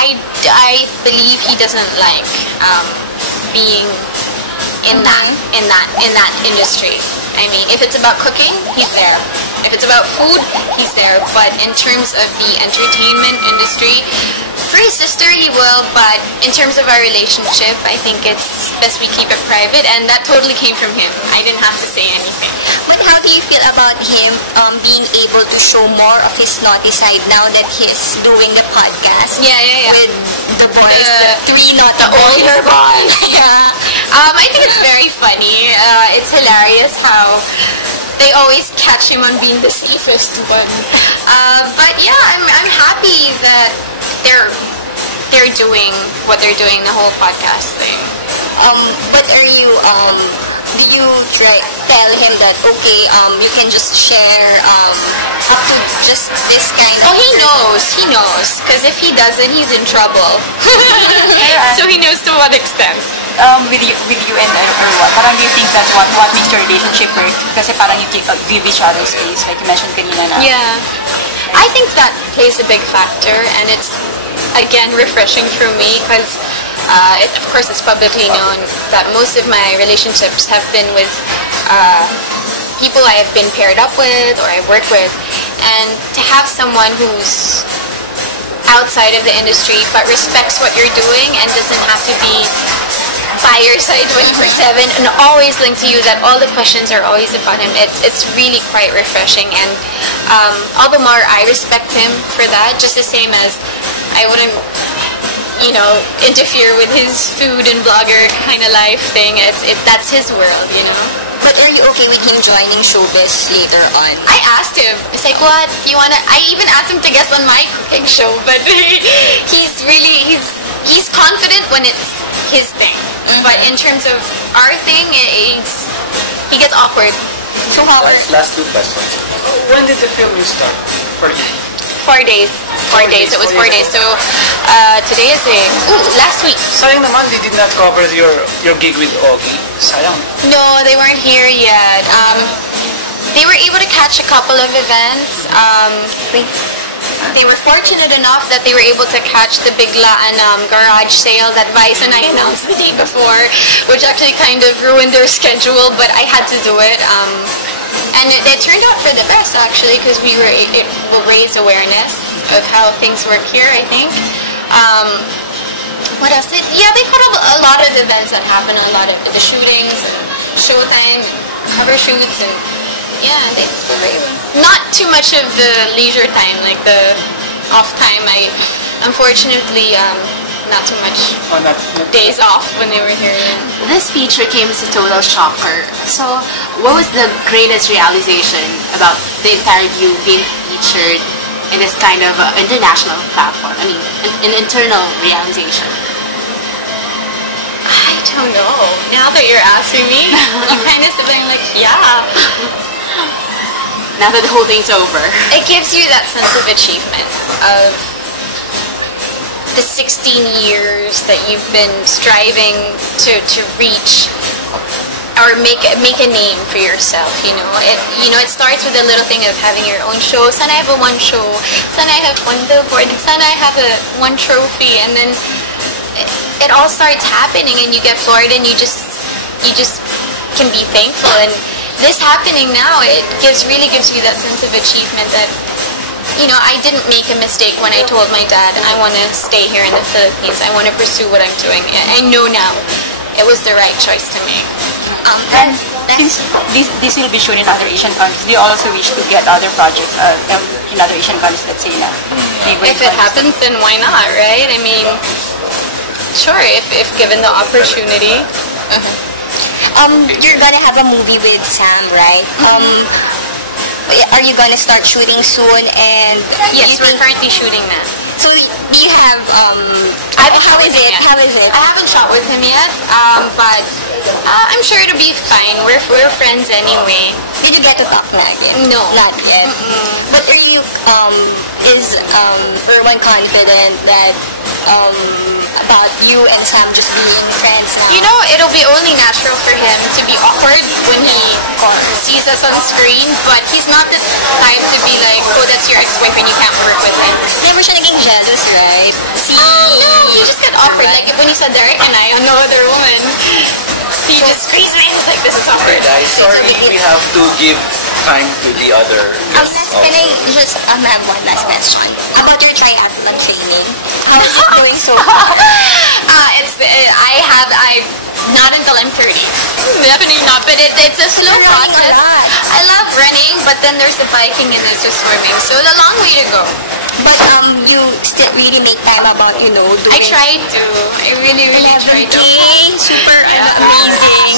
I believe he doesn't like being in that industry. I mean, if it's about cooking, he's there. If it's about food, he's there. But in terms of the entertainment industry, for his sister, he will. But in terms of our relationship, I think it's best we keep it private. And that totally came from him. I didn't have to say anything. But how do you feel about him being able to show more of his naughty side now that he's doing the podcast? Yeah. With the boys, the three naughty boys. Older boys. Yeah. I think it's very funny. It's hilarious how they always catch him on being the safest one. But yeah, I'm happy that they're doing what they're doing, the whole podcast thing. But are you do you tell him that okay, you can just share up to just this kind of... Oh, he knows, because if he doesn't, he's in trouble. So he knows to what extent. With you and Erwan, parang do you think that's what makes your relationship work? Kasi parang you give each other space, like you mentioned kanina na. Yeah. I think that plays a big factor, and it's, again, refreshing for me, because of course it's publicly known that most of my relationships have been with people I have been paired up with or I work with, and to have someone who's outside of the industry but respects what you're doing and doesn't have to be by your side 24/7 and always linked to you, that all the questions are always about him. It's really quite refreshing, and all the more I respect him for that, just the same as I wouldn't, interfere with his food and blogger kind of life thing. That's his world, But are you okay with him joining showbiz later on? I asked him. It's like, what? I even asked him to guest on my cooking show, but he's confident when it's his thing. But in terms of our thing, he gets awkward. So how... Last two questions. When did the filming start for you? 4 days. 4 days. It was 4 days. So today is last week. Sayang naman, they did not cover your gig with Augie. Sayang. No, they weren't here yet. They were able to catch a couple of events. They were fortunate enough that they were able to catch the Bigla and garage sale that Vice and I announced the day before, which actually kind of ruined their schedule, but I had to do it. And it turned out for the best, actually, because it will raise awareness of how things work here, I think. What else? They put up a lot of events that happen, a lot of the shootings, showtime, cover shoots, and yeah, they were not too much of the leisure time, like the off time. Unfortunately, not too much days off when they were here. This feature came as a total shocker. So, what was the greatest realization about the entire view being featured in this kind of international platform? I mean, an internal realization. I don't know. Now that you're asking me, you kind of feel like, yeah. Now that the whole thing's over. It gives you that sense of achievement of the 16 years that you've been striving to reach or make a name for yourself. It starts with a little thing of having your own show. Sana I have one show. Sana I have one billboard. Sana I have one trophy. And then it all starts happening, and you get floored, and you just can be thankful. And this happening now, it really gives you that sense of achievement that, I didn't make a mistake when I told my dad, I want to stay here in the Philippines. I want to pursue what I'm doing. I know now it was the right choice to make. And since this will be shown in other Asian countries, do you also wish to get other projects in other Asian countries, let's say, if it happens, then why not, right? I mean, sure, if given the opportunity. You're gonna have a movie with Sam, right? Are you gonna start shooting soon? And yes, we're currently shooting that. So do you have how is it? I haven't shot with him yet, but I'm sure it'll be fine. We're friends anyway. Did you get to talk na again? No, not yet. But are you is Erwan confident that about you and Sam just being friends now? You know, it'll be only natural for him to be awkward when he sees us on screen, but he's not the type to be like, oh, that's your ex-wife and you can't work with him. Never siya naging jealous, right? No, he just got awkward. Like when he saw Derek and I, no other woman, he just squeezed me. He's like, this is awkward. Guys, sorry, we have to give time to the other guests Can I also. just have one last question about your triathlon training? How is it doing so far? I not until I'm 30. Definitely not, but it's a slow You're running a process. lot. I love running, but then there's the biking and there's the swimming, so it's a long way to go. But you still really make time about, doing... I try to. I really, really try to. Super amazing.